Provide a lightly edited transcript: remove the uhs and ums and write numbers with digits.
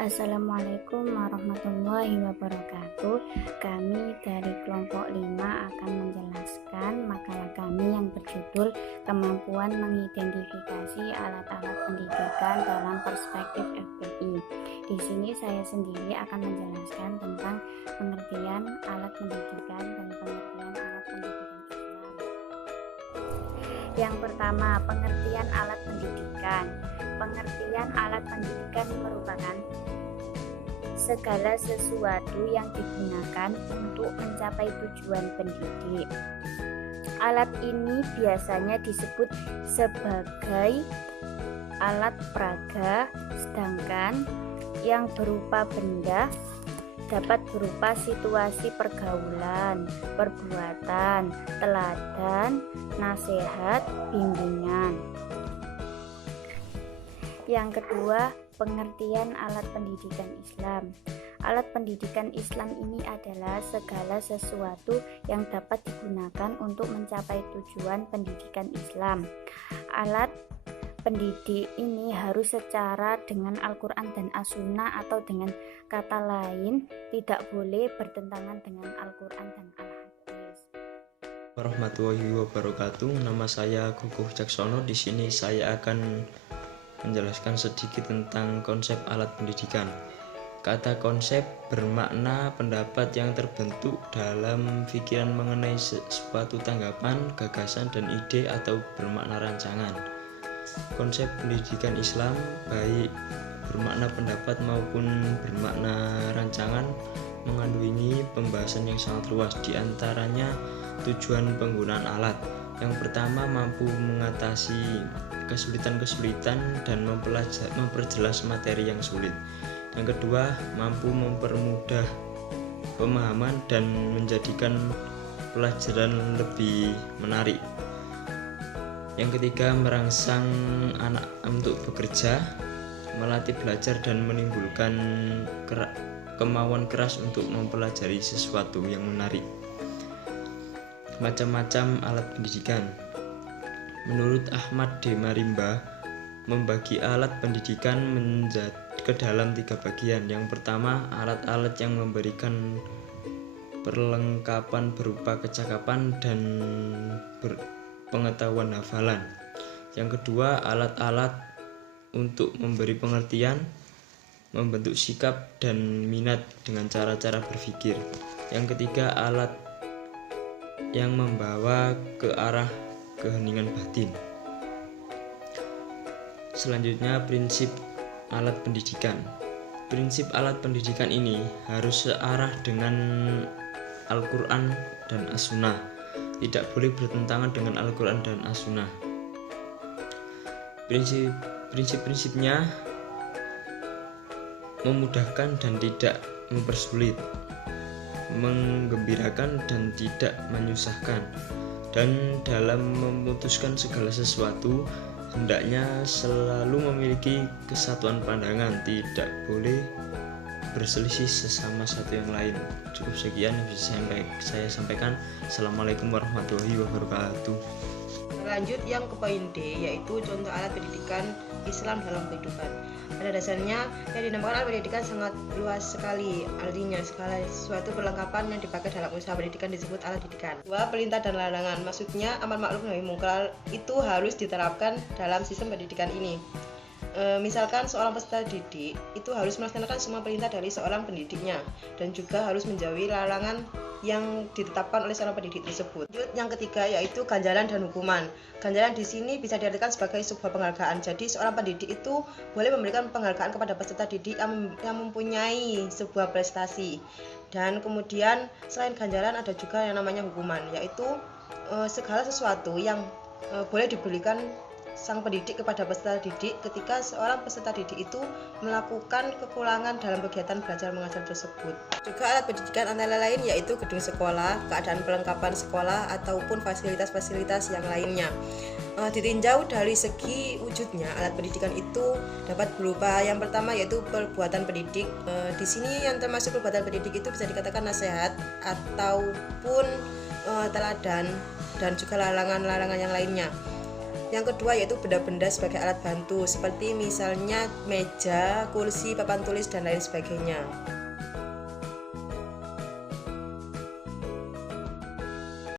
Assalamualaikum warahmatullahi wabarakatuh. Kami dari kelompok 5 akan menjelaskan makalah kami yang berjudul Kemampuan Mengidentifikasi Alat-alat Pendidikan dalam Perspektif FPI. Di sini saya sendiri akan menjelaskan tentang pengertian alat pendidikan dan pengertian alat pendidikan Islam. Yang pertama, pengertian alat pendidikan. Pengertian alat pendidikan merupakan segala sesuatu yang digunakan untuk mencapai tujuan pendidik. Alat ini biasanya disebut sebagai alat peraga, sedangkan yang berupa benda dapat berupa situasi pergaulan, perbuatan, teladan, nasihat, bimbingan. Yang kedua, pengertian alat pendidikan Islam. Alat pendidikan Islam ini adalah segala sesuatu yang dapat digunakan untuk mencapai tujuan pendidikan Islam. Alat pendidik ini harus secara dengan Al-Quran dan As-Sunnah, atau dengan kata lain tidak boleh bertentangan dengan Al-Quran dan Al-Hadis. Warahmatullahi wabarakatuh. Nama saya Kukuh Caksono. Di sini saya akan menjelaskan sedikit tentang konsep alat pendidikan. Kata konsep bermakna pendapat yang terbentuk dalam pikiran mengenai suatu tanggapan, gagasan, dan ide, atau bermakna rancangan. Konsep pendidikan Islam baik bermakna pendapat maupun bermakna rancangan mengandungi pembahasan yang sangat luas, diantaranya tujuan penggunaan alat. Yang pertama, mampu mengatasi kesulitan-kesulitan dan memperjelas materi yang sulit. Yang kedua, mampu mempermudah pemahaman dan menjadikan pelajaran lebih menarik. Yang ketiga, merangsang anak untuk bekerja, melatih belajar dan menimbulkan kemauan keras untuk mempelajari sesuatu yang menarik. Macam-macam alat pendidikan. Menurut Ahmad D. Marimba, membagi alat pendidikan ke dalam 3 bagian. Yang pertama, alat-alat yang memberikan perlengkapan berupa kecakapan dan pengetahuan hafalan. Yang kedua, alat-alat untuk memberi pengertian, membentuk sikap dan minat dengan cara-cara berpikir. Yang ketiga, alat yang membawa ke arah keheningan batin. Selanjutnya, prinsip alat pendidikan. Prinsip alat pendidikan ini harus searah dengan Al-Quran dan As-Sunnah, tidak boleh bertentangan dengan Al-Quran dan As-Sunnah. Prinsip-prinsipnya memudahkan dan tidak mempersulit, menggembirakan dan tidak menyusahkan, dan dalam memutuskan segala sesuatu hendaknya selalu memiliki kesatuan pandangan, tidak boleh berselisih sesama satu yang lain. Cukup sekian yang bisa saya sampaikan. Assalamualaikum warahmatullahi wabarakatuh. Lanjut yang ke poin D, yaitu contoh alat pendidikan Islam dalam kehidupan. Pada dasarnya, yang dinamakan alat pendidikan sangat luas sekali artinya. Segala sesuatu perlengkapan yang dipakai dalam usaha pendidikan disebut alat pendidikan. 2. Perintah dan larangan. Maksudnya amar ma'ruf nahi mungkar itu harus diterapkan dalam sistem pendidikan ini. Misalkan seorang peserta didik itu harus melaksanakan semua perintah dari seorang pendidiknya, dan juga harus menjauhi larangan yang ditetapkan oleh seorang pendidik tersebut. Yang ketiga, yaitu ganjaran dan hukuman. Ganjaran di sini bisa diartikan sebagai sebuah penghargaan. Jadi seorang pendidik itu boleh memberikan penghargaan kepada peserta didik yang mempunyai sebuah prestasi. Dan kemudian selain ganjaran ada juga yang namanya hukuman, yaitu segala sesuatu yang boleh diberikan sang pendidik kepada peserta didik ketika seorang peserta didik itu melakukan kekurangan dalam kegiatan belajar mengajar tersebut. Juga alat pendidikan antara lain yaitu gedung sekolah, keadaan perlengkapan sekolah, ataupun fasilitas-fasilitas yang lainnya. Ditinjau dari segi wujudnya, alat pendidikan itu dapat berupa yang pertama yaitu perbuatan pendidik. Di sini yang termasuk perbuatan pendidik itu bisa dikatakan nasihat ataupun teladan dan juga larangan-larangan yang lainnya. Yang kedua yaitu benda-benda sebagai alat bantu, seperti misalnya meja, kursi, papan tulis, dan lain sebagainya.